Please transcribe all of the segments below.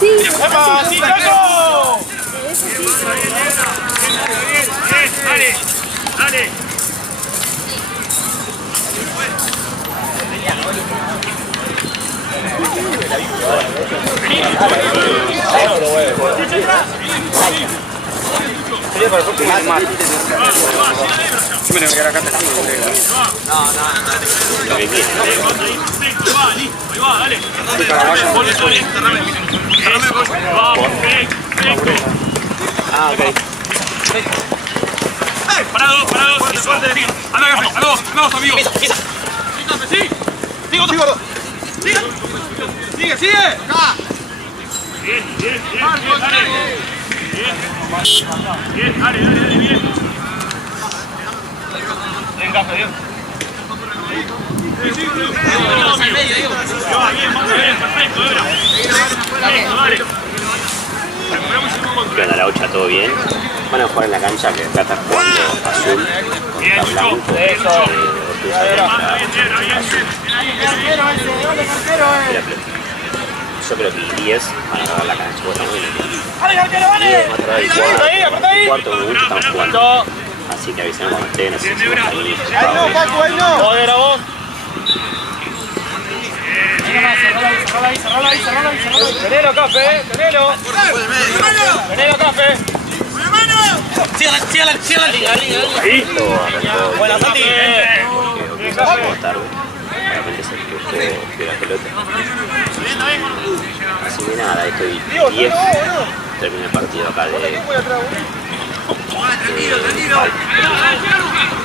Sí. ¡Epa! ¡Sí, Chaco! Dale, dale. Yo me tengo que quedar acá. No. Lo que quiere. Ahí va, dale. Ah, ok. Parado. Vamos, amigo. Sí. Sigue. Acá. Bien, dale. Bien, dale, bien. Venga, bien. Perfecto, dale. ¿Qué onda, la Ocha? ¿Todo bien? Van a jugar en la cancha que acá está jugando Azul contra Blanco. Yo creo que 10 van a agarrar la cancha. El cuarto minuto estamos jugando. Así que avisemos cuando estén así. Ahí no. Joder a vos. Cerralo. Tenelo, Café. Cierra. Listo. Bueno, Santi. Llegamos tarde. Realmente se justo de la pelota. Así que nada, estoy 10. Termina el partido acá de... Tranquilo.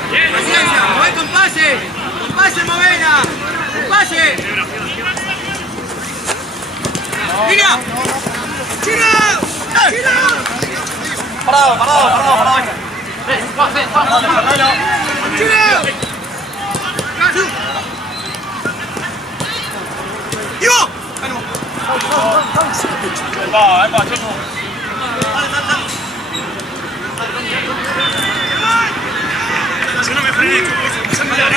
Paciencia, mueve con pase, Movena. Con pase. ¡Tira! Parado. ¡Tira! ¡Ivo! Ahí va, Checo. Si no me frené, esa mirada.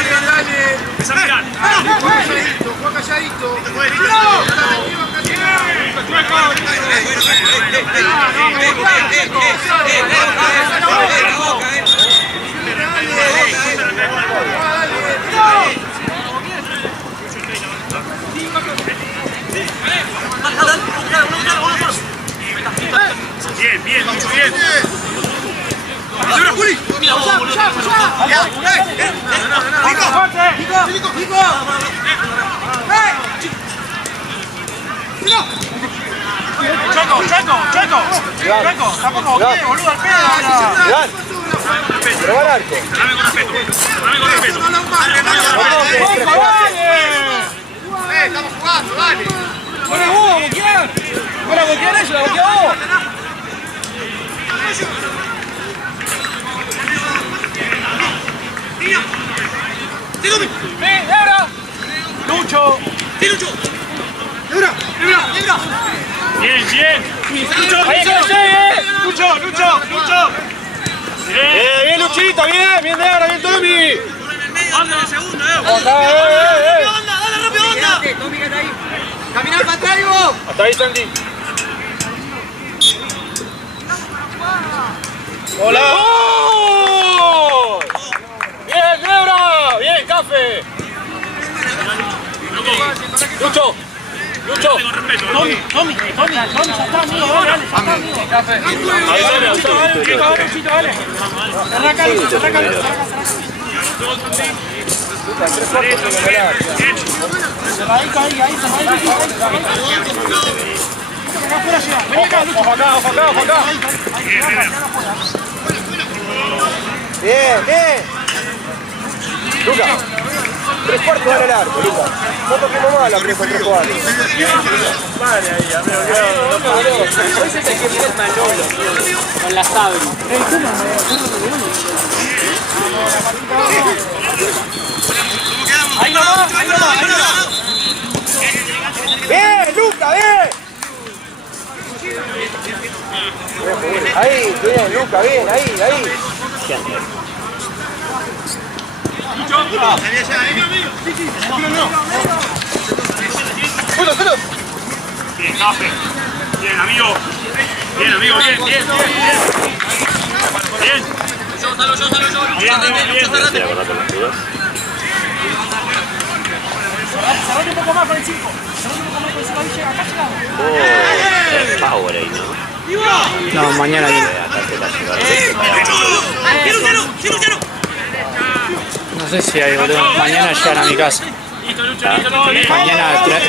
Juega calladito. Bien, mucho bien. Juli! Checo, tampoco, ¿qué, boludo, al pedo? Pero va al arco. Dame con respeto. Estamos jugando, dale. ¡Buena vos, boquear! ¡Buena boquear eso, la boquea vos! ¡Ven, Debra! ¡Lucho! ¡Sí, Lucho! ¡Debra! Bien. ¡Lucho, ahí que no llegue! ¡Lucho! Bien, Luchito, bien, Debra, bien, Tommy. Anda en el segundo, ¡Dale, rápido, onda! Tommy, quédate ahí. ¡Caminá para atrás, Ivo! Hasta ahí, Santi. ¡Hola! ¡Oh! ¡Bien, Debra! ¡Bien, Café! ¡Lucho! Tommy, ya está, amigo, dale, Café. Ahí dale, Luchito, dale. Arranca. Ahí. Vení acá, Lucho. Ojo acá. Bien. Luca. 3 cuartos dale al arco, Lucas. No toquemos más la presa 3 cuartos. Vale, ahí, amigo. Hoy se te quedó el Manolo con la Sabri. Ahí nomás, ahí nomás. ¡Bien, Lucas, bien! Ahí, bien, Lucas, bien, ahí. ¡Suelo! Bien, Cafe. Bien, amigo. Bien. Bien. Salgo yo. Mira, con los tiros. Cerrate un poco más con el 5. Acá llegamos. Es power ahí, ¿no? No, mañana viene. No sé si hay, boludo. Mañana llegan a mi casa. Mañana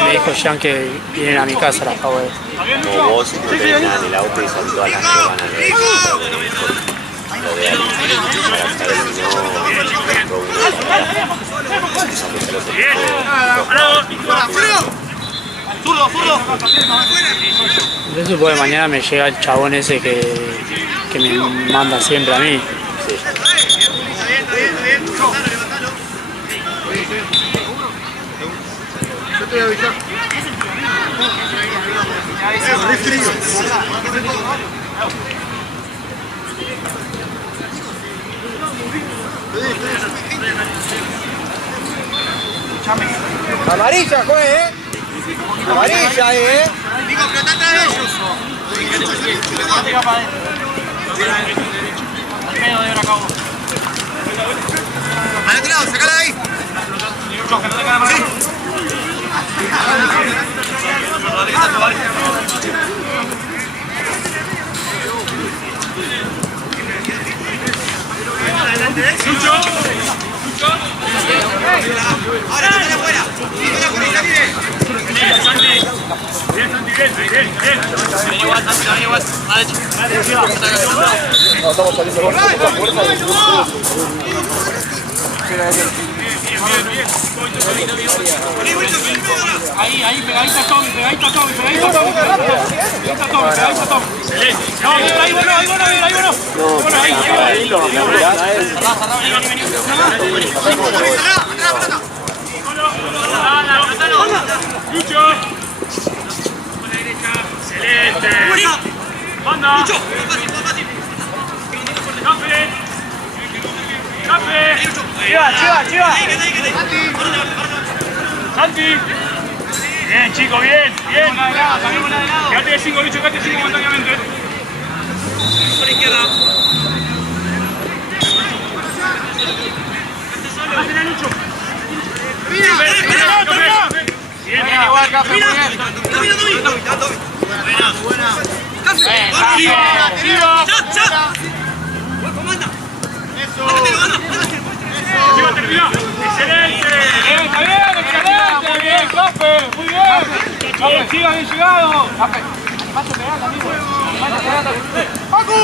me dijo Jean que vienen a mi casa las Power. Como vos no tenés nada en el auto y son todas las que van a leer. Lo de ahí, para saber si Zurdo. Yo supongo que mañana me llega el chabón ese que me manda siempre a mí. Yo te voy a avisar. Es frío. Amarilla, juez, Amarilla, Digo, flotate a ellos. Al otro lado, sacala de ahí. Ahora, tómala afuera. Tómala afuera y salí. Bien, Santi. Bien. Ven igual, Santi, ven igual. No, estamos saliendo con la fuerza. Ahí, pegadito a Tommy. No, ahí bueno. ahí lo mirás. Lucho. Con la derecha. Excelente. Anda. Lucho, fácil. Cafe. Chiva. Santi. Bien, chico, bien. Quédate de 5, Lucho, momentáneamente. por izquierda. Hacela, Lucho. Bien, igual, Cafe, muy bien. Buena. Café. Chiva. ¡Ya! ¡Buen comanda! ¡Mándetelo! Chiva, terminó. Excelente. Bien, Cafe. Muy bien. Cafe, siga bien llegado. Cafe. Paso pegando, amigo. ¡Paco!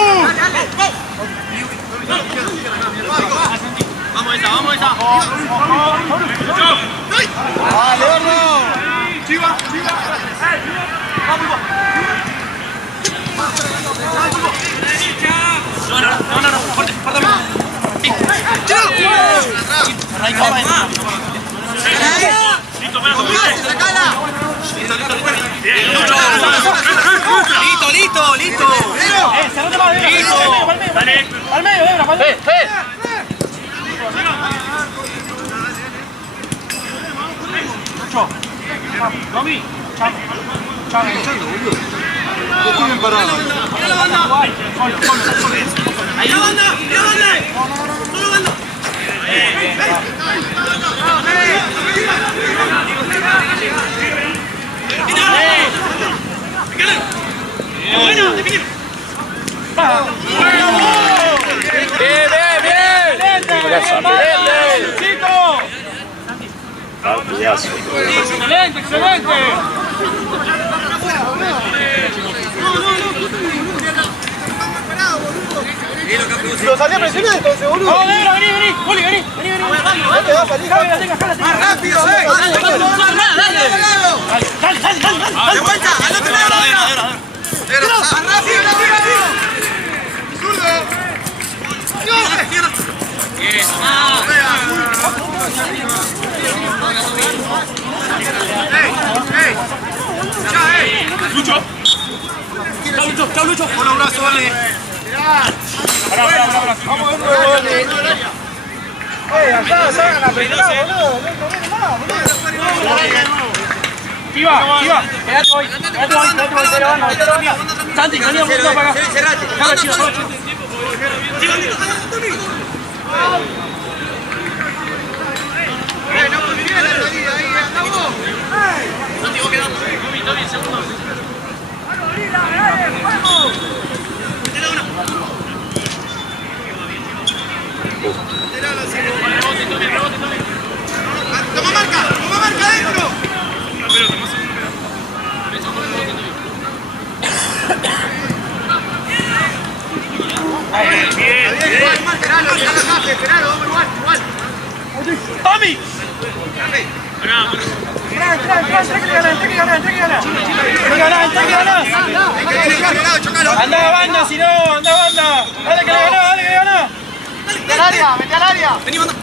Vamos esa. ¡Vale, horno! Chiva. No, fuerte. Listo. Cerrate más, al medio, Tommy, chao. Estoy bien parado. Mira la banda. Ahí la banda. Solo banda. Buena, define. Bien, chico. Partidazo. Excelente. Dilo, campeón. Lo salí a presionar entonces, boludo. Vamos, Débora, vení, Juli, vení. No te va a salir. Jala, tenga. ¡Más rápido, dale! Dale. ¡De vuelta! ¡Al otro lado! ¡Más rápido, rápido! ¡Zurdo! Lucho. Chau, Lucho. Un abrazo, dale. Pará. Vamos a ver un gol. Acá salgan a presionar, boludo. No hay nada, boludo. Iba. Quédate hoy. Santi, camina un poquito para acá. Jala, chico. No muy bien la salida ahí, anda vos. Santi, vos quedás. Tomi, segundo. Toma marca adentro. ¡Tommy! Anda a banda, si no, anda a banda. Dale que le ganó. Vete al área. Vení, banda.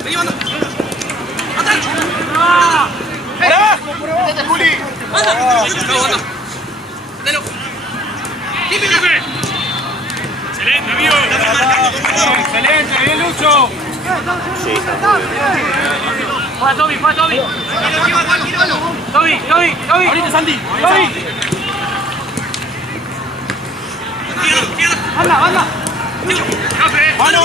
¡Por abajo! Vete, Juli. Banda. Dale. Excelente, amigo. Excelente, bien Lucho. Sí, está muy bien. Juega Toby. Toby. Ahorita Santi. Toby. Anda. ¡Mano!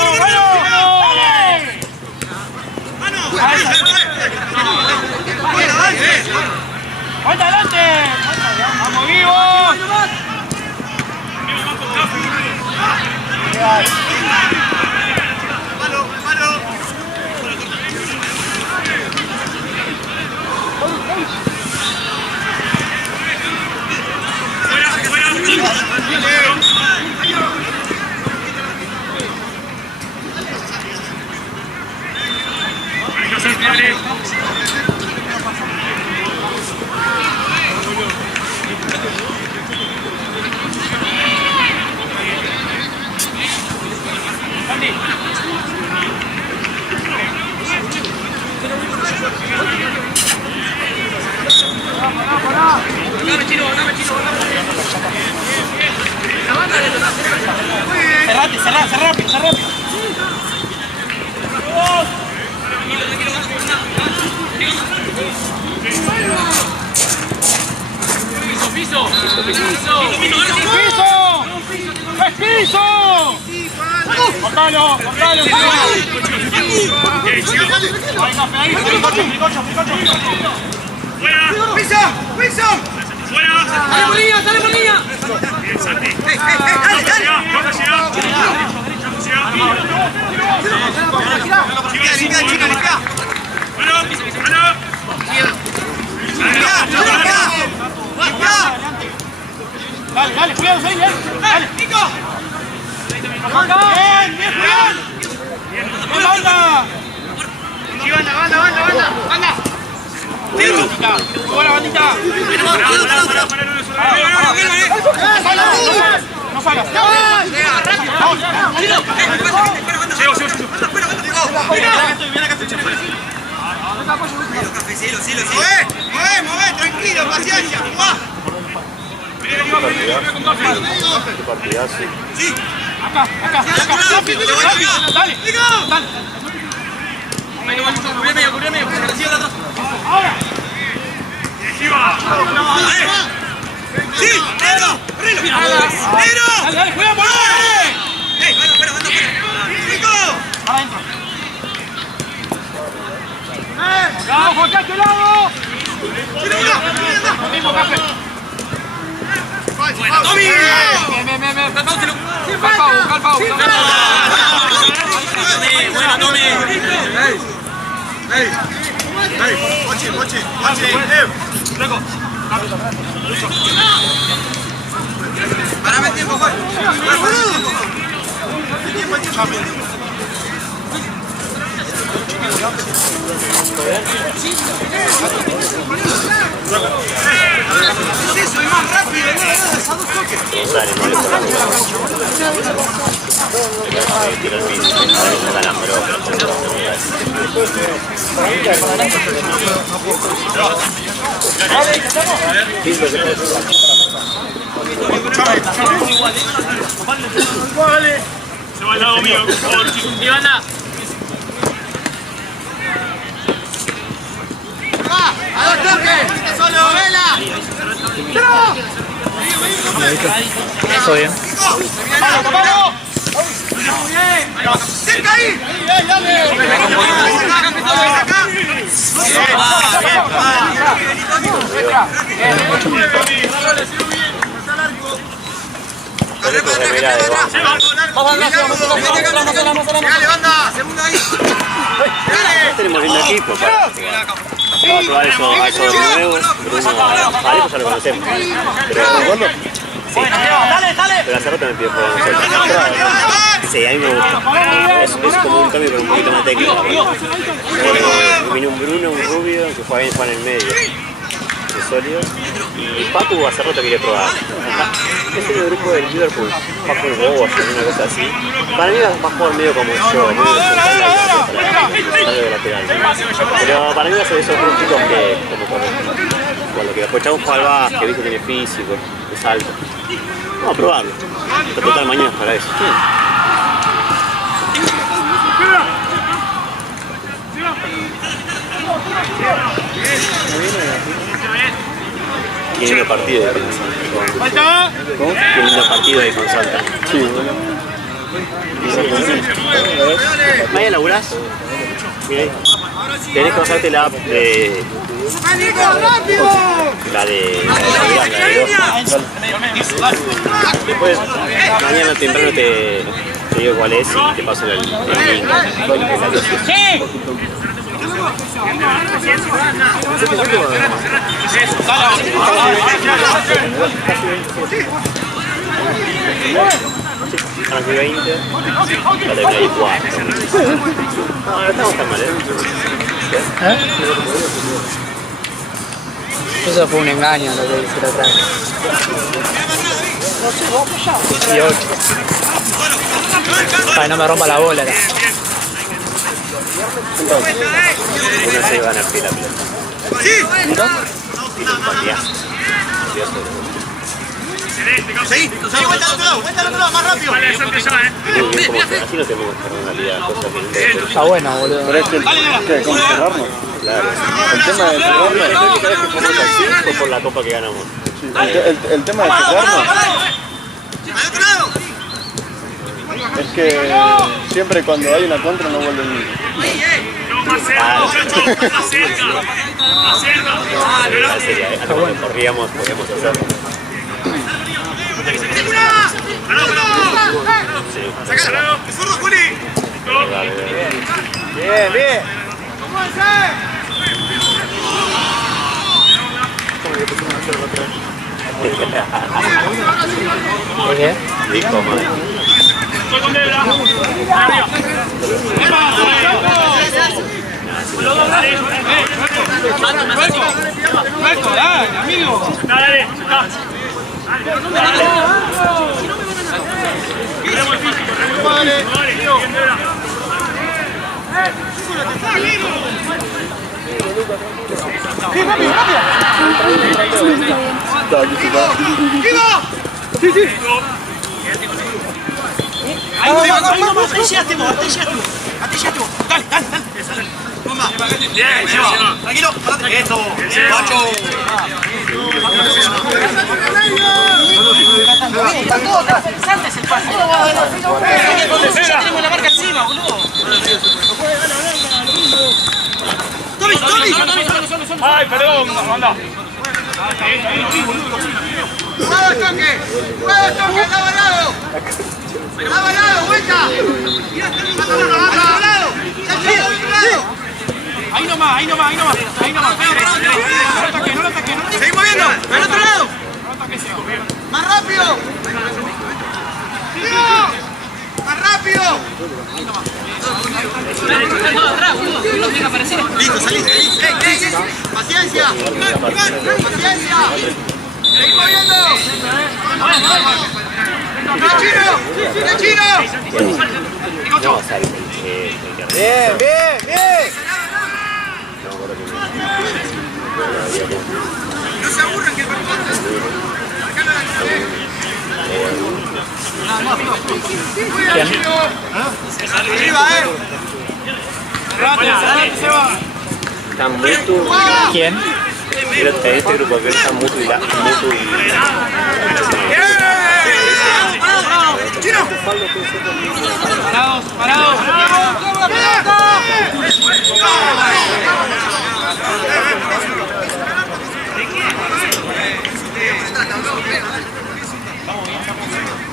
¡Vuelta adelante! ¡Vamos vivos! Cerrate. Piso. ¡Es piso! Cortalo. Ahí, picocho. ¡Piso! ¡Sale por línea! Bien, Santi. Limpia. Dale, cuidado, ahí, dale. ¡Nico! Bien, Julián. ¡Bien, banda! ¡Banda! ¡Buena bandita! ¡No salgas! ¡Mueve! ¡Tranquilo! ¡Paciencia! Qué partidazo. ¡Sí! Acá. Rápido. Dale. Cubrí medio. Ahora. ¡Sí! ¡Negro! Dale, cuidado, por ahí. ¡Fuera! ¡Nico! Adentro. ¡Vamos, Juan, a tu lado! Lo mismo, Café. ¡Tommy! Bien. Calpau. ¡Buena, Tommy! ¡Mochi! Luego. Parame el tiempo, Juan. Soy más rápido, esas dos toques. Dale, no le toca. Tira el piso, no ganan, Se va al lado mío. Ivana. ¡A dos toques! ¡Solo! ¡Vela! Todo bien. ¡Vamos! ¡Cerca ahí! ¡Dale, banda! ¡Segunda ahí! Tenemos lindo equipo para probar esos nuevos. Bruno, a Alejo ya lo conocemos. Pero sí. Pero hace rato me pidió jugar nosotros. Sí, a mí me gusta. Es como un cambio con un poquito más técnico. Vino un Bruno, un rubio, que juega bien, juega en el medio. Es sólido. Y Papu hace rato quería probar. Es el grupo del Liverpool. Papu el Bobo, una cosa así. Para mí va a jugar medio como yo, medio de lateral. Pero para mí va a ser esos grupitos que, como con lo que después Chau juega al básquet, viste, tiene físico, es alto. Vamos a probarlo. Total mañana es para eso. Sí. Qué lindo partido de Salta. ¿Cómo? Qué lindo partido de con Salta. Sí, bueno. ¿Mañana laburás? Mira ahí. Tenés que pasarte la app de... La de... Después, mañana temprano te digo cuál es y te paso el link. A las 20, la de Play 4. No, no estamos tan mal, ¿eh? Eso fue un engaño lo que hice la otra vez. 18. Para que no me rompa la bola acá. Una se gana el pie la pelota. ¡Sí! Seguí, vuelta al otro lado, más rápido. Vale, eso empieza, Así no tenemos personalidad, cosas que... Está bueno, boludo. Pero es que, ¿qué? ¿Cómo cerrarnos? Claro. El tema de cerrarnos. ¿Sabes que jugamos así o por la copa que ganamos? El tema de cerrarnos ¡Al otro lado! es que siempre cuando hay una contra no vuelven. No, más cerca, muchachos. Más cerca. Más cerca. Hasta cuando corríamos podíamos hacerlo. ¡Sacalo! ¡Es zurdo, Juli! Bien, bien. ¿Qué? Dijo, madre. Estoy con Debra. Arriba. ¡Dale, amigo! Dale, está. Tenemos el físico, Vale. Vale, bien, Debra. ¡Viva! Sí, sí. Ahí nomás, ahí llegaste vos, ahí llegaste vos. Dale, dale, dale. Toma. Bien, lleva. Tranquilo, parate. Esto, macho. Está todo acá. Salta ese pase. Ya tenemos la marca encima, boludo. Tommy, Tommy. Ay, perdón, anda. ¡Juega toque! ¡Juega toque! ¡Lado a lado! ¡Lado a lado! ¡Vuelta! ¡Lado a lado! ¡Lado! Ahí nomás, ahí nomás, ahí nomás. Ahí nomás. No lo ataques, no lo ataques. ¡Seguimos moviendo! ¡Al otro lado! ¡Más rápido! ¡Más rápido! Listo, saliste. Paciencia. Paciencia. Seguimos moviendo. ¡De chino! No, sale. Bien, bien, bien. No se aburran que el partido arriba, Está Mutu. ¿Quién? En este grupo que está Mutu y ¡Chino! Parados.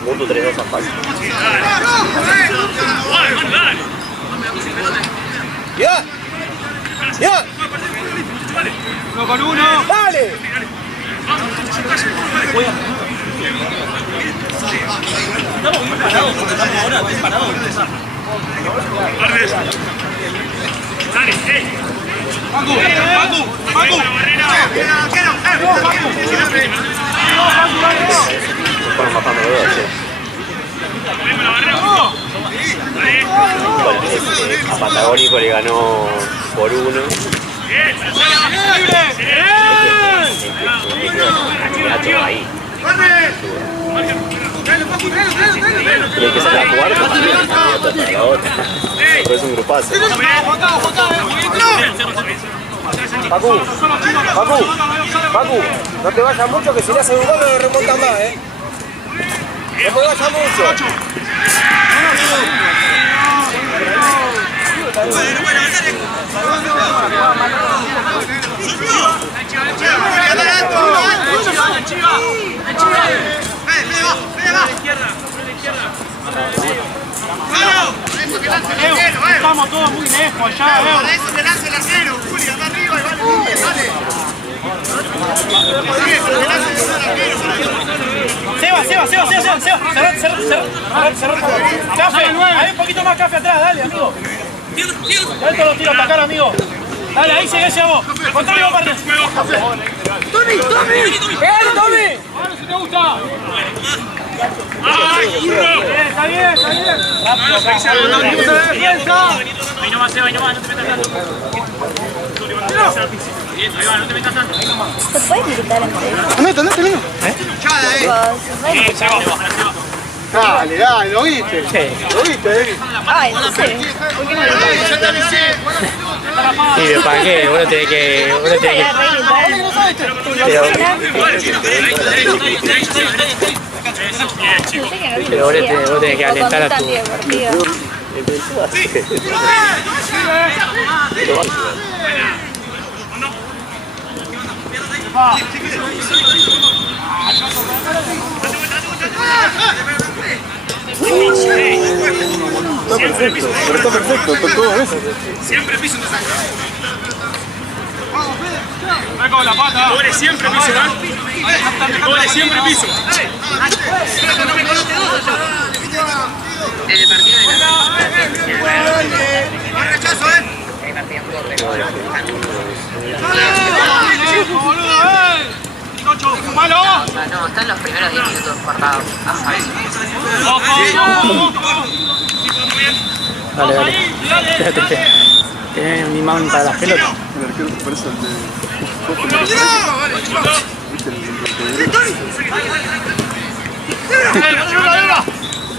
Mutu 3-2 a fácil. Ya. Ya. Uno con uno. Dale. Fueron matando los dos, sí. Bueno, a Patagónico le ganó por 1. Ahí. Y el que sale a jugar también está para la otra. Pero es un grupazo. Pacu, no te vayas mucho que si le haces un gol no remontas más, No te vayas mucho. Estamos todos muy lejos allá, Para eso te lanza el arquero, Juli, anda arriba y va bien, dale. Seba. Cerrá. Café, hay un poquito más café atrás, dale, amigo. Dale todos los tiros para acá, amigo. Dale, ahí seguís a vos. Contrario, vos parte. ¡Tommy! ¡Pegale, Tommy! ¡Ahora si te gusta! Está bien. Rápido, piensa. Ahí nomás, Seba, no te metas tanto. No te metas tanto. ¿Se puede gritar entre ellos? Andate. Dale, ¿lo viste? Sí. ¿Lo viste, Ay, no sé. ¿Por qué no lo Sí, pero ¿para qué? Vos lo tenés que... Pero vos tenés que alentar a tu... Está perfecto, con todo eso. Siempre piso. Ve con la pata. Pobre siempre piso, Pobre siempre piso. Rechazo, ¡Malo! No, están los primeros 10 minutos cortados. Dale. Espérate. ¿Tenés un imán para las pelotas? El arquero que parece el de...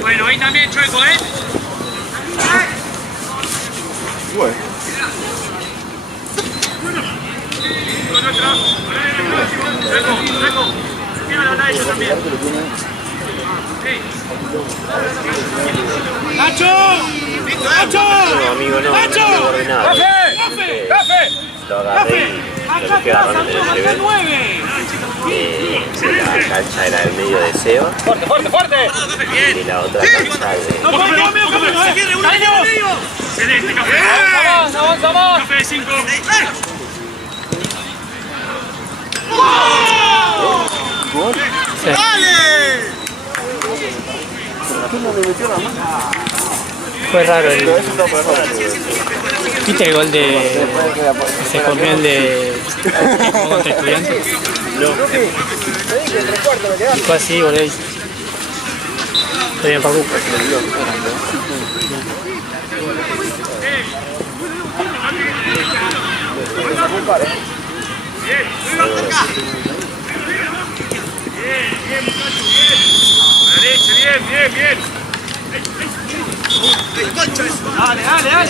Bueno, ahí también Chueco, Bueno. ¡Nacho! No, amigo, no me nada. ¡Café! Lo agarré y lo que agarraron en el primer. 9! La cancha era el medio de Seba ¡Fuerte! y la otra cancha de... ¡No podés quedar medio camino, ¡Celeste, café! ¡Avanza más! ¡Café de 5! ¡Dale! ¿Quién no le metió la mano? Fue raro el... ¿Viste el gol de... se comió el de... contra Estudiantes? No. Y fue así, boludo. Estoy bien, Pacu. Bien.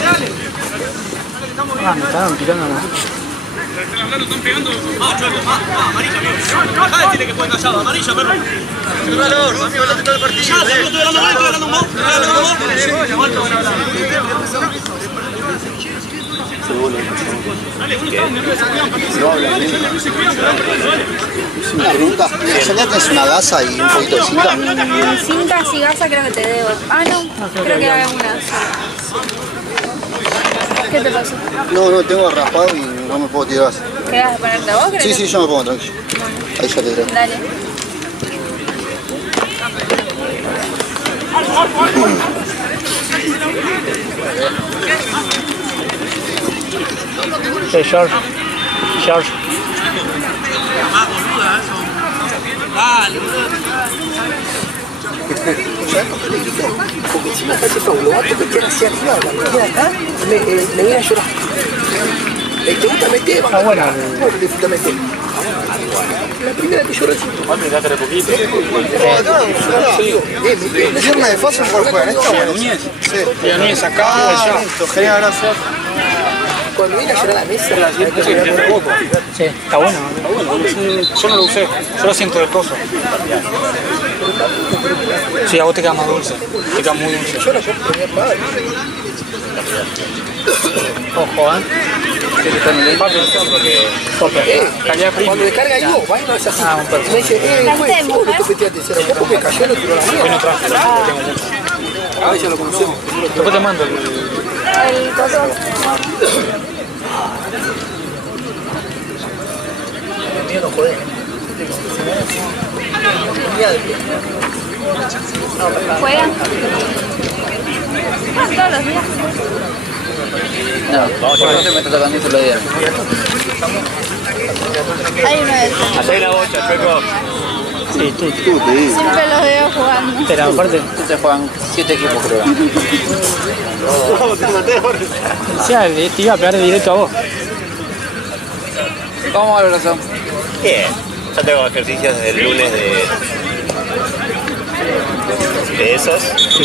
Dale. Ah, me estaban tirando la... Están pegando. Amarilla, amigo. Dejá de decirle que fue callado. Amarilla, perro. Amigo, la mitad del partido. Ya, estoy hablando vos. Una pregunta, ¿ya tenés una gasa y un poquito de cinta? Cintas y gasa creo que te debo. Ah, no, creo que haga una. ¿Qué te pasó? No, tengo raspado y no me puedo tirar gasa. ¿Querés ponerte vos, creo? Sí, yo me pongo tranquilo. Ahí ya te diré. Dale. Sí, George. Porque encima está ese Lobato que queda hacia arriba, cuando queda acá, me viene a llorar. ¿Te gusta meter? Está bueno. Bueno, le gusta meter. La primera que lloró así. ¿Le hicieron una de fácil por jugar esto? Núñez. Sí. Y a Núñez acá. Genial, gracias. Cuando viene a llorar a la mesa, Sí, está bueno. Yo no lo usé, yo lo siento del coso. Sí, a vos te queda más dulce, te queda muy dulce. yo la ponía para. Ojo, ¿eh? Cuando descarga ahí vos, va y no es así. Me dice, güey, ¿cómo no te peteaste? Se lo poco me cayó, lo tiró la mía. Hoy no traje, tengo mucho. A ver, ya lo conocemos. Después te mando el... El coso. El mío no jode. ¿Juegan? Ah, todos los días. No, yo no me está tocando todos los días. Hay uno de esos. Allá hay la bocha, chueco. Sí, tú. Siempre los veo jugando. Pero aparte... Entonces juegan 7 equipos, creo. Decía, te iba a pegar directo a vos. ¿Cómo va el brazo? Bien. Ya tengo ejercicios desde el lunes de esos. Sí.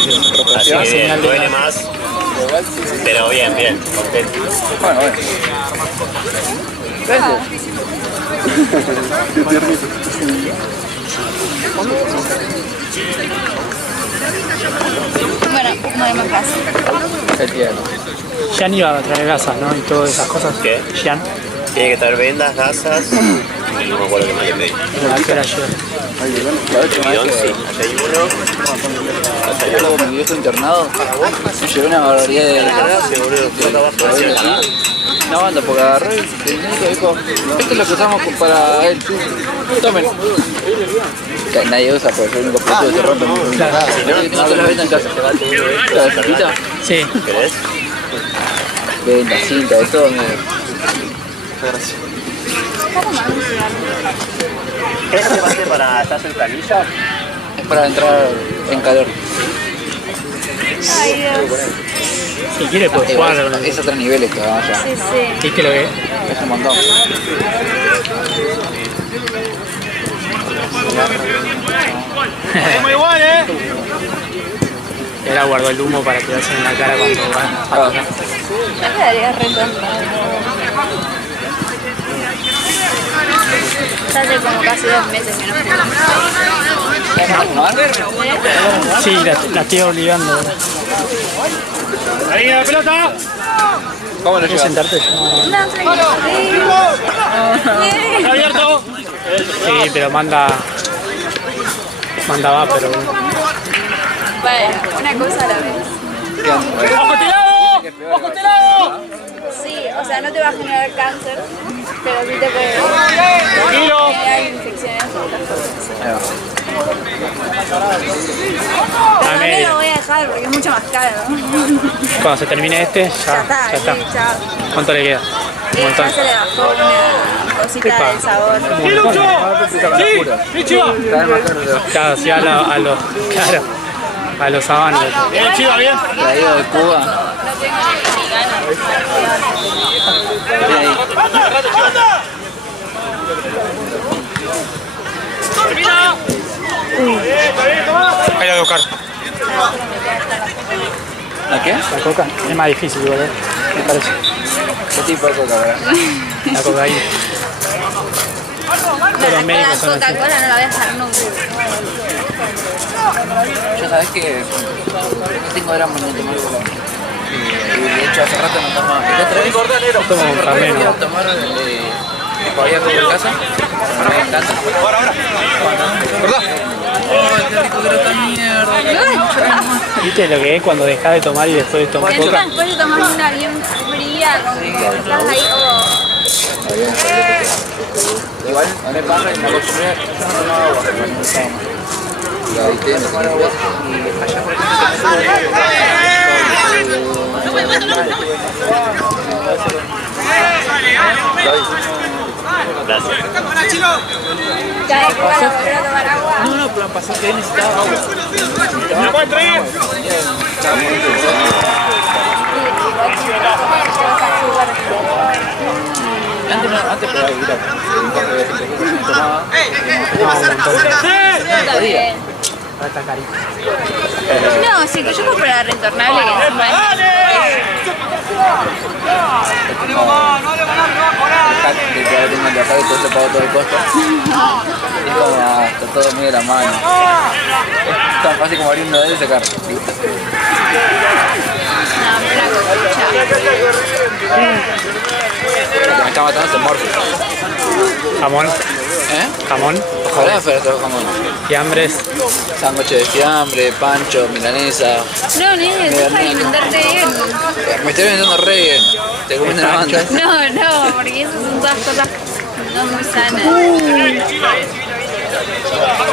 Así que bien, duele más. Pero bien, contento. Bueno. Gracias. Bueno, no hay más caso. Jan iba a traer gasas, ¿no? Y todas esas cosas. ¿Qué? Jan. Tiene que traer vendas, gasas y no me acuerdo qué más le pedí. ¿A qué hora llegó? Bidón, sí. Allá hay uno. Yo luego mi viejo internado, me llevé una barbaridad de... Gracias, boludo. Yo trabajo así. No banda, porque agarró y el médico dijo, esto es lo que usamos para él. Tomen. Que nadie usa, porque soy el único puto que se rompe. Claro. Si no te la venta en casa. ¿La cerquita? Sí. ¿Querés? Venta, cinta, de todo. ¿Qué es que pase para estar en planilla? Es para entrar en calor. Ay, Dios. Si quiere puede jugar con el... Es otro nivel esto, vamos allá. Sí. ¿Qué que lo ve? Es un montón. Estamos igual, Y ahora guardó el humo para tirarse en la cara cuando va a bajar. Yo me daría re tonta. Ya hace como casi 2 meses que no juego. Sí, la estoy obligando. Ahí la pelota. ¿Cómo lo ¿Puedes llevas? sentarte? No, tranquilo. Está abierto. Sí, pero manda va, pero... Bueno, una cosa a la vez. ¡Ojo este lado! ¡Ojo este lado! Sí, o sea, no te va a generar cáncer, pero sí te puede Tranquilo. generar infecciones y otras cosas. Pero también lo voy a dejar porque es mucho más caro. Cuando se termine este, Ya está, ya está. sí, chao. ¿Cuánto le queda? Un montón. Ya se le bajó una cosita del sabor. ¡Sí, Lucho! ¡Sí! ¡Sí, Chiva! Claro, sí, claro, a los habanos. Bien, Chiva, bien. Traído de Cuba. Bien ahí. Ahí la de Oscar. ¿La qué? La coca es más difícil, igual, me parece. ¿Qué tipo de coca, verdad? La cocaína. Los médicos La son así. Coca-Cola no la voy a dejar nunca. Yo sabés que no tengo gramos ni tomar coca. Y de hecho hace rato no tomaba. ¿Y la otra vez? Tomo un café, ¿no? Quiero tomar todavía como en casa. Me encanta. ¿Verdad? ¡Ay, qué rico que era esta mierda! ¿Viste lo que es cuando dejas de tomar y después tomas Encima coca? después de tomar una bien fría, con que estás ahí, Igual, a mí me pasa que me acostumbré, yo no tomaba agua, pero me gustaba más. Y ahí te me tomar agua y allá por Gracias. ya después para volver a tomar agua. No, pero me pasó que él necesitaba agua. ¿Me pueden traer? Antes podía ir a tomaba. También. No, sí, que yo compré la retornable que encima Que tengo que acá y todo se pagó todo el costo. Y es como, está todo muy de la mano. Es tan fácil como abrir uno de ellos y sacar. Listo. Lo que me está matando es el morfo. Jamón, ¿Eh? jamón, Ojalá fuera todo jamón. fiambres. Sándwich de fiambre, pancho, milanesa. No, nene, deja de alimentarte bien. Me estoy vendiendo re bien. Te comiendo una banda. No, porque esas son todas cosas no muy sanas.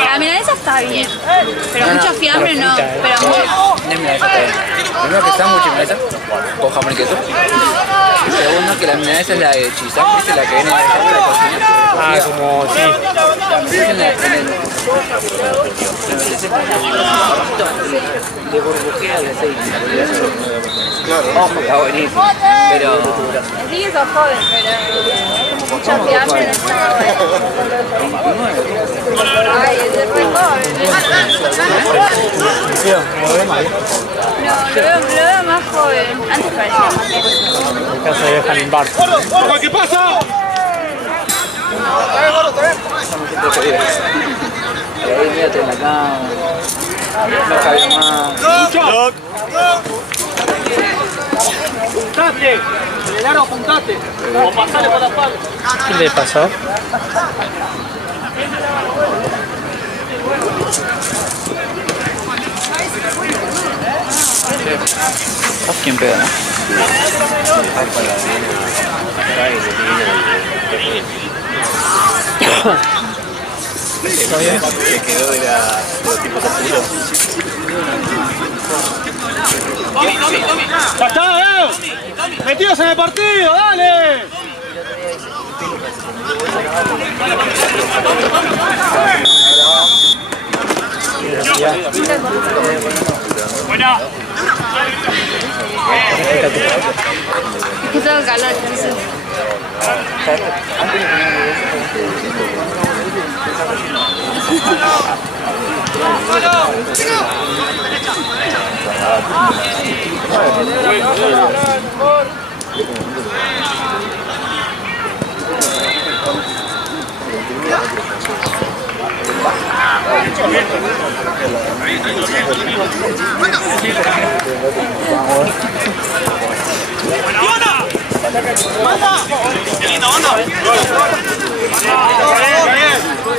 La milanesa está bien, pero No, no, mucho fiambre no. frita, Pero mucho. No es milanesa está bien. Primero que sándwich y milanesa con jamón y queso. Y segundo que la milanesa es la de chisac, ¿viste? La que viene de la cocina. Ah, como, sí. Le burbujea el aceite. Claro. Está buenísimo. Pero Sí, sos joven, pero mucho fiambre no está bueno. Ay, es re joven. No, lo veo más joven. Antes parecía más joven. En el caso de Benjamin Bart. ¡Ojo, qué pasa! ahí mírate en la cama. No cabe más. ¡Puntate! En el aro apuntate. O pasale por la espalda. ¿Qué le pasó? ¿Sabes quién pega, no? Se quedó de los tipos azules. ¡Ya está, ¡Metidos en el partido, dale! Buena. Es que tengo calor, entonces.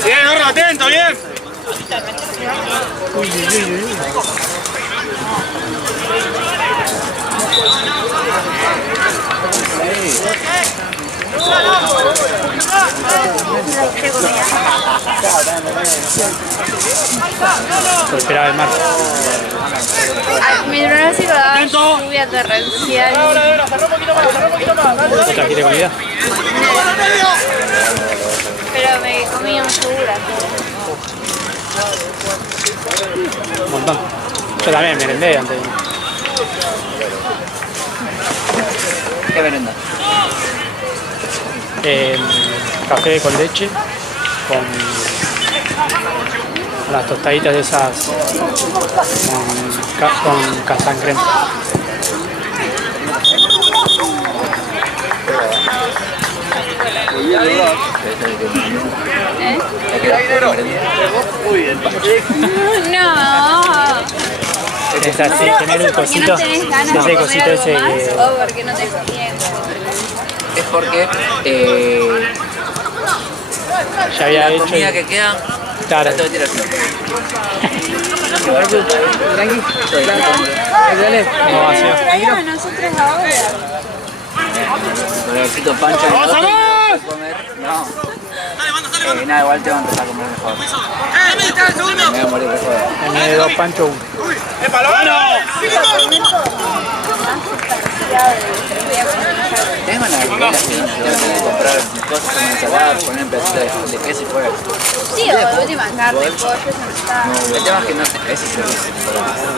Bien, Orlo, atento, bien. Lo esperaba el mar. Mi pronóstico daba lluvia torrencial. ¿Otra quiere comida? Pero me comí un yogur antes. Un montón. Yo también merendé antes. ¿Qué merenda? Café con leche, con las tostaditas de esas con castaña crema. No. Es así, tener un cosito, ¿No tenés ganas de ese comer cosito algo ese más que... o porque no te conviene? Es porque ya había la hecho. comida que queda, Claro. la tengo que tirar. No, vacío. Traigan a nosotros ahora. Colorcito pancho. ¡Vamos, vamos! Comer, no. Nada, igual te van a empezar a comer mejor. Me voy a morir de joder. Tiene 2 panchos, 1. Tengo ganas de comer así, tengo que comprar cosas como ensalada, poner un pedacito de queso y fuera. Sí, o de última carne, pollo, eso no está. El tema es que no sé, ese es el riesgo.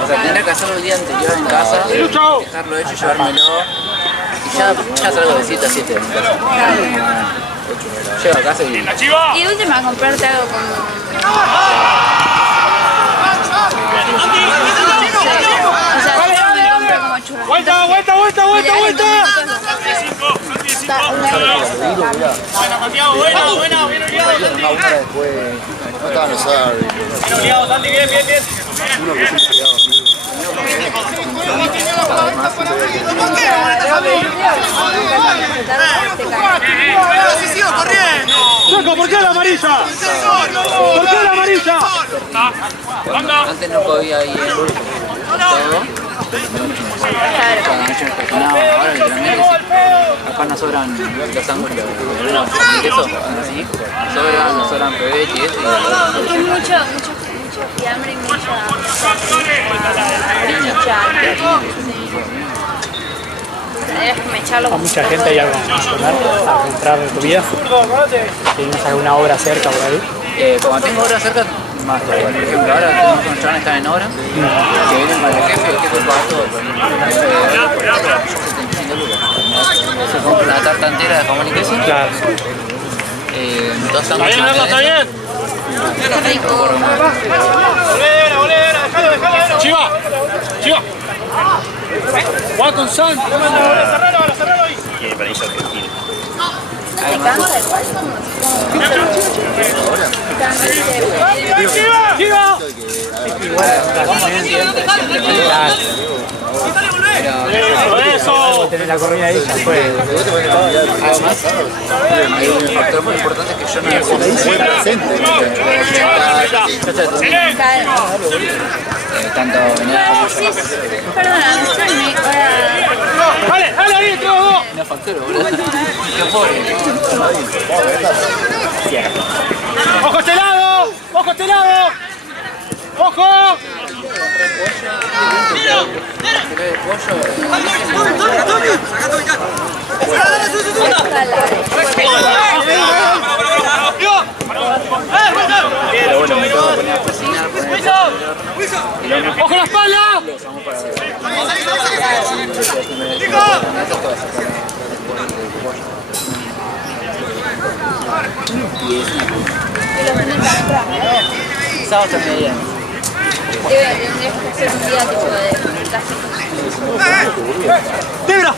O sea, tener que hacerlo el día anterior en casa, dejarlo hecho, llevármelo y ya salgo de cita 7 de mi casa. Llego a casa y... Y de última comprarte algo como... O sea, yo me compro como churrasco. ¡Vuelta! Buena, No estaban los árboles. Bien, bien. ¡Si sigo corriendo! Chaco, ¿por qué la amarilla? ¿Por qué la amarilla? Antes no podía ir todo. Cada noche me cocinaba, ahora literalmente acá no sobran los ángulos de queso, así, no sobran pebeche y eso. Mucho fiambre y mucha déjame echarlo A con mucha gente hay algo a comprar comida. ¿Tienes alguna obra cerca por ahí? Como tengo obra cerca, más todavía. Por ejemplo, ahora tenemos unos chavales que están en obra, que vienen con el jefe paga todo. Por ejemplo, el jefe de obra, por ejemplo, 75 lucas. Se compra una tarta entera de jamón y queso. Claro. 2 sándwiches. ¿Está bien? Bolera, déjalo. Chiva. Juan con San. Cerralo ahí. Tiene paraíso argentino. ¡Chiva! ¡Eso! Tener la comida ahí ya fue. Además, hay un factor muy importante que yo no he tanto Perdona, ¡Dale, ahí, entre los dos! una factura, boludo. Qué pobre. ¡Ojo este lado! ¡Ojo! Pero bueno, me tengo que poner a cocinar, ¡Ojo la espalda! Sábado también bien. tendrías que hacer un día tipo de ¡Debra!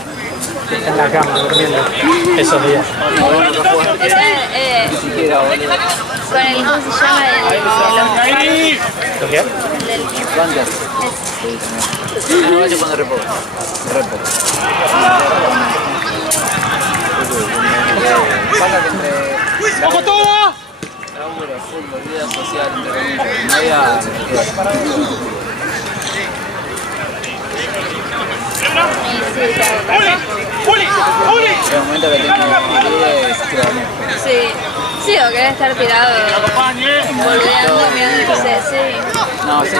Está en la cama durmiendo esos días. Ni siquiera, boludo. con el, ¿cómo se llama? ¡Ahí! ¿Lo qué? El del... Banker. No vaya cuando reposo. Pasa que entre ¡Ojo todo! laburo, fútbol, vida social, entre comillas, no había... ¡Juli! En el momento que tengo libre, es que Sí, Sí, o querés estar tirado, volviendo, mirando el PC, sí. No, sí,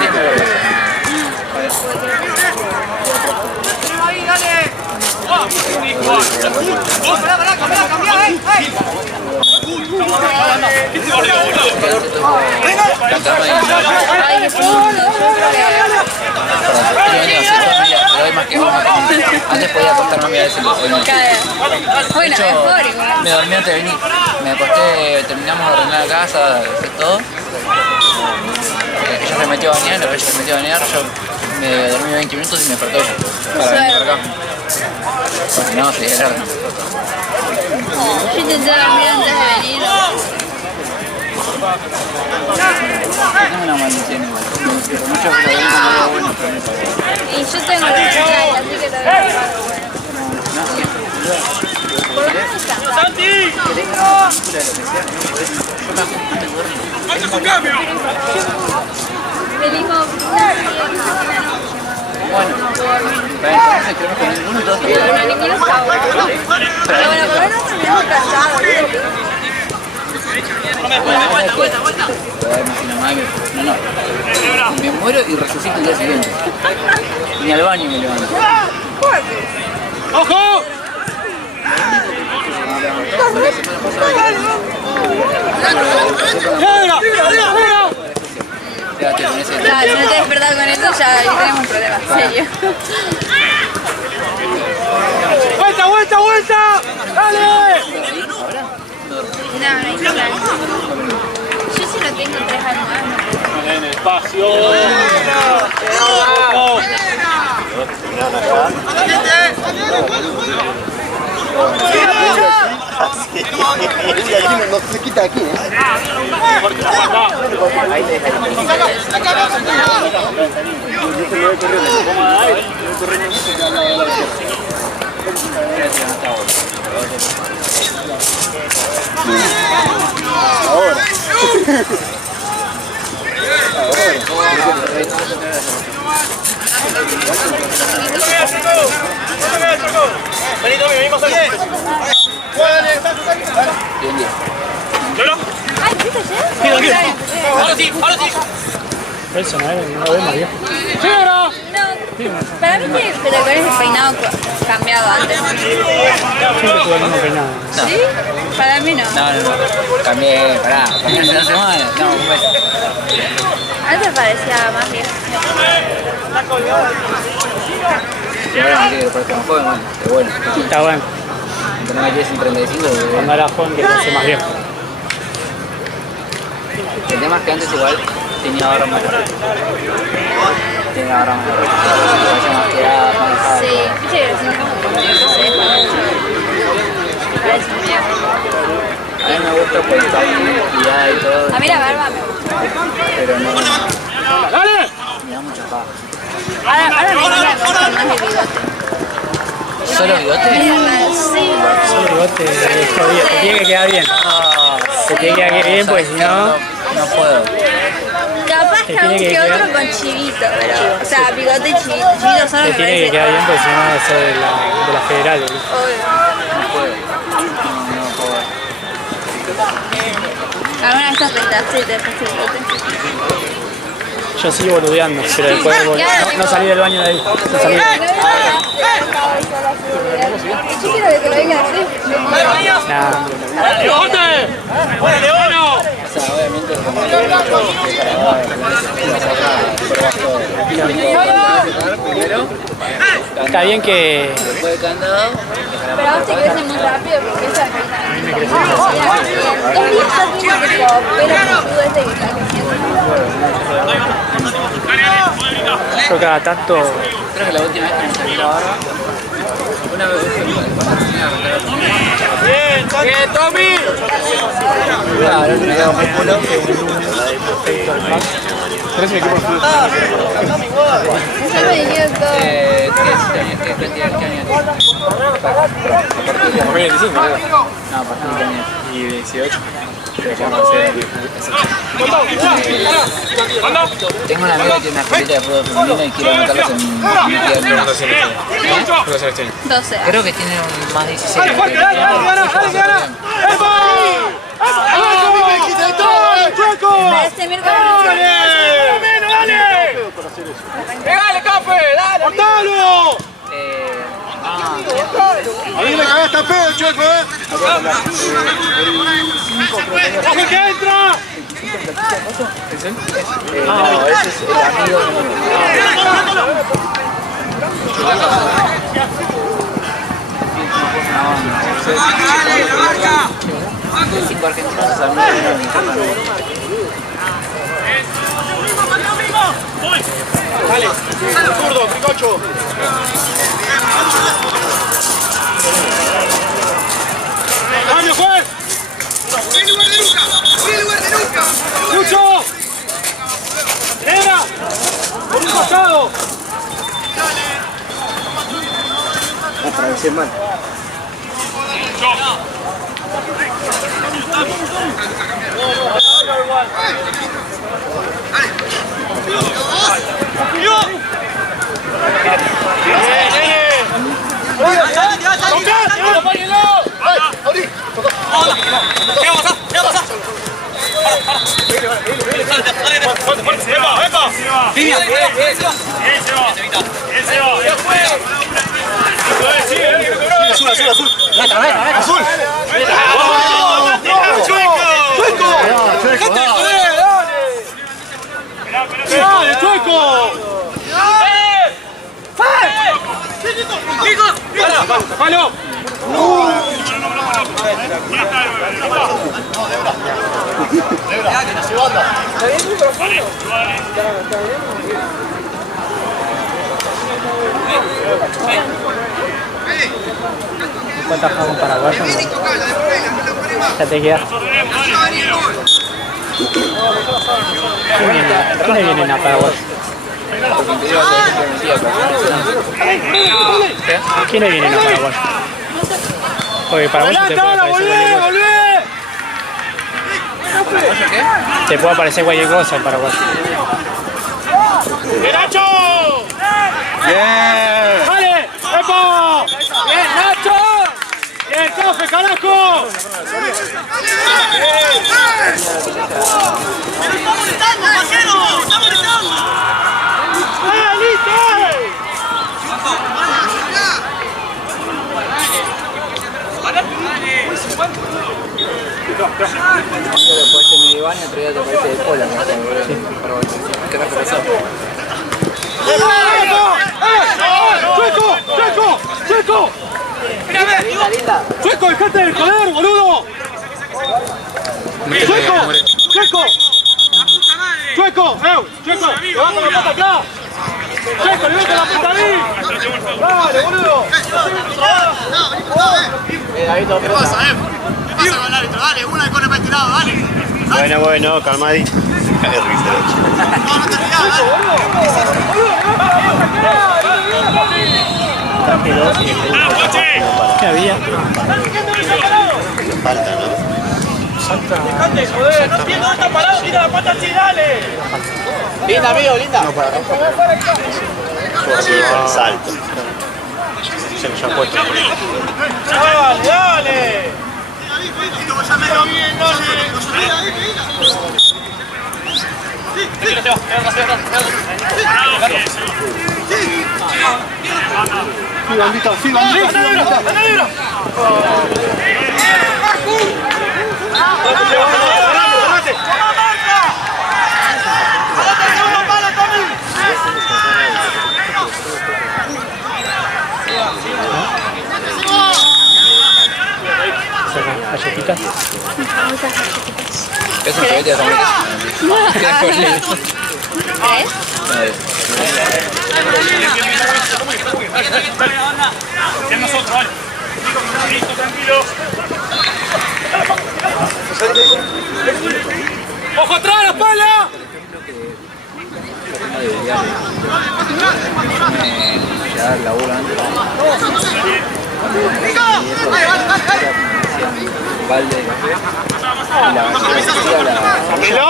Ay, qué profundo, antes podía acostarme a veces. Bueno, mejor igual. Me dormí antes de venir. Me acosté, terminamos de ordenar la casa, hacer todo. Ella se metió a bañar, ella se metió a bañar, yo me dormí 20 minutos y me despertó ella. Para venir para acá. Porque no, sería largo. Yo intenté dormir antes de venir. Tengo una maldición igual. Mucho que lo ven bueno. Y yo tengo la señal, así que también. ¡Santi! Venimos. Bueno, entonces creo que ninguno de todos Pero ninguno está bueno. Pero bueno, por lo menos tenemos casados. No. Me muero y resucito el día siguiente. Ni al baño me levanto. ¡Ojo! Claro, si no te despertas con eso ya ahí tenemos un problema, en serio. ¡Vuelta, vuelta, vuelta! ¡Dale! No hay plan. Yo si no tengo 3 almohadas. En el espacio. No se quita aquí, Ahora. Vení, Tommy, venimos aquí. Bien, bien. Ay, ¿viste ayer? Ahora sí, ahora sí. Eso no lo vemos bien. No, para mí tiene que te pones el peinado cambiado antes. Siempre tuve el mismo peinado. ¿Sí? Para mí no. No. Cambié, cambié hace 2 semanas. No, un mes. Antes parecía más viejo. Y ahora me quiero porque más joven, bueno, pero bueno. Está bueno. Aunque no me quedes en 35, Cuando era joven que te hace más viejo. el tema es que antes igual tenía barra más larga. Tenía barra más larga. Más tirada, más dejada. Sí, viste que recién no sé. Parece un viejo. A mí me gusta porque está bien cuidada y todo. A mí la barba me gusta. Pero no. ¡Dale! Me da mucha paja. Ahora me gusta más el bigote. ¿Solo bigote? Sí. Solo bigote te tiene que quedar bien. Se tiene que quedar bien porque si no... No puedo. Capaz que algún que otro con chivito, pero... O sea, bigote y chivito. Chivito solo Te me tiene que parece... quedar bien porque si no va a ser de la federal. ¿Viste? No puedo. No puedo. ¿Alguna vez te afeitaste y te dejaste el bigote? Yo sigo boludeando, pero después no salí del baño de ahí. No salí. Yo quiero que te lo diga así. Nah. ¡Leote! ¡Bueno, Leono! O sea, obviamente como primero, Está bien que... después del candado, Pero a vos te crece muy rápido porque esa afeita. En 2 días ya tengo tipo pelo peludo este que está creciendo. Yo cada tanto... creo que la última vez que me saqué la barba, una vez ¡Bien, Tommy! claro, el otro día fue polo. ¿Tenés un equipo de fútbol? Yo me divierto. ¿Qué año tienes? 2025, ¿no? No, a partir de qué año. Y 18. Tengo un amigo que tiene una escuelita de fútbol femenino y quiero anotarlos en mi tierra. 12. Creo que tiene más de 16. ¡Dale, fuerte, dale, dale, dale, dale! ¡Epa! Este miércoles. ¡Dale! ¡Pegale, Cafe! ¡Dale! ¡Cortalo! A mí me cagaste a pedo, Checo, ¡Ojo que entra! No, ese es el amigo de 5 argentinos, amigos. Dale, zurdo, Tricocho. ¡Cambio, juez! ¡Voy al lugar de Luca! ¡Voy al lugar de Luca! ¡Lucho! ¡Era! ¡Por un costado! Atravesé mal. ¡Palo! ¿Cuántas jugamos paraguayos? Ya te queda. ¿Quiénes vienen a Paraguay? ¿Quiénes vienen a Paraguay? Porque Paraguay te puede aparecer te puede aparecer cualquier cosa en Paraguay. ¡Bien, Nacho! Bien. ¡Dale! ¡Epa! ¡Bien, Nacho! ¡Bien, Cafe, carajo! ¡Está molestando, Pajero! ¡Está molestando! ¡Listo! Después te me baño, otro día te parece de cola, ¿no? ¿Qué me pasó? ¡Chueco! ¡Chueco! ¡Chueco! ¡Chueco, dejate del joder, boludo! ¡Chueco! ¡Chueco! ¡Chueco! ¡Chueco! ¡Levanta la pata acá! ¡Chueco, levanta la pata ahí! ¡Dale, boludo! ¿Qué pasa, ¿Qué pasa con el árbitro? Dale, una de corre para este lado, dale. Bueno, calmadito. Qué risa, No, no te rías, ¿Qué había? falta, ¿no? ¡Dejate, joder! ¡No entiendo dónde está parado! ¡Tira la pata así, dale! Linda, amigo, linda. Salto. Se nos ha puesto. ¡Dale, dale! Sí, bandita, sí, bandita. ¿Galletitas? Eso es que Es nosotros, vale. Listo, tranquilo. ¡Ojo atrás, la espalda! Ya laburo antes. Balde de café. Y la ¡Camilo!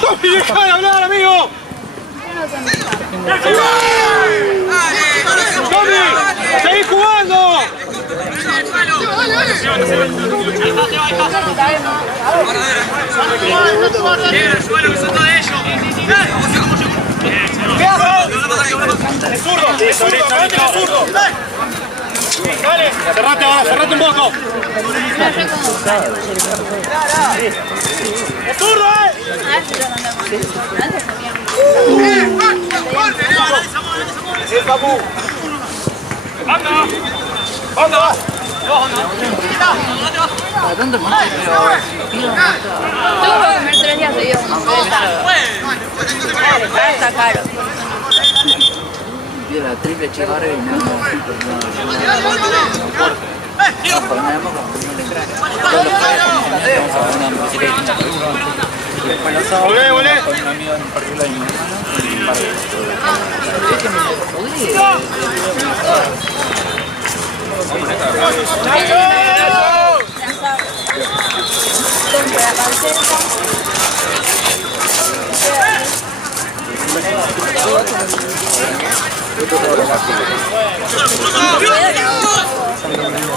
¡Tommy, deja de hablar, amigo! ¡Tommy! ¡Seguí jugando! Dale, cerrate ahora, cerrate un poco. ¡Es zurdo, Tuvo que comer 3 días seguidos. Está caro. La triple chivarra y no. Volé, volé.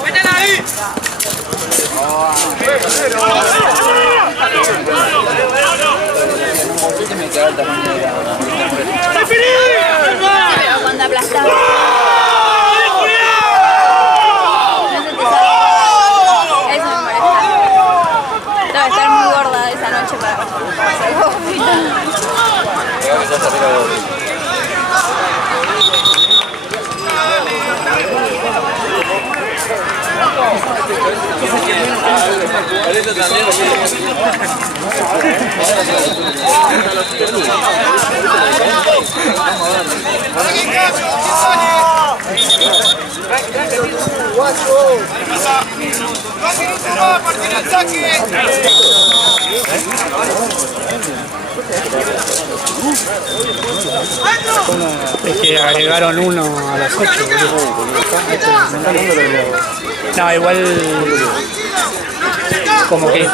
¡Métela ahí! Pero cuando aplastaba. Eso me molesta. Debe estar muy gorda esa noche para hacer vómito. Es que agregaron uno a las 8, no, igual como que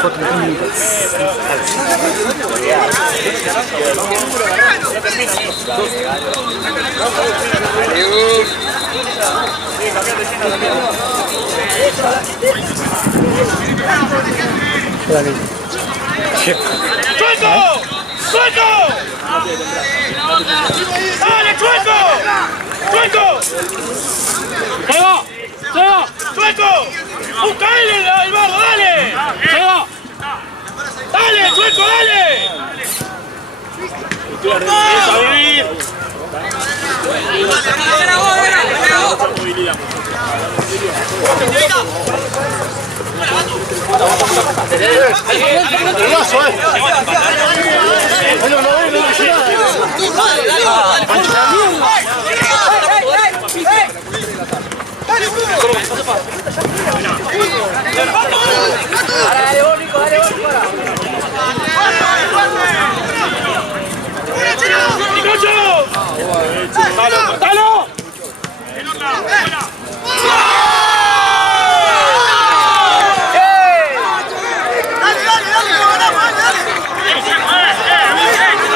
¡Chueco! ¡Chueco! ¡Dale, Chueco! ¡Chueco! ¡Seba! ¡Seba! ¡Chueco! ¡Busca él el barro, dale! ¡Seba! ¡Dale, Chueco, dale! ¡Eso, vivir! ¡Nicocho! ¡Dalo!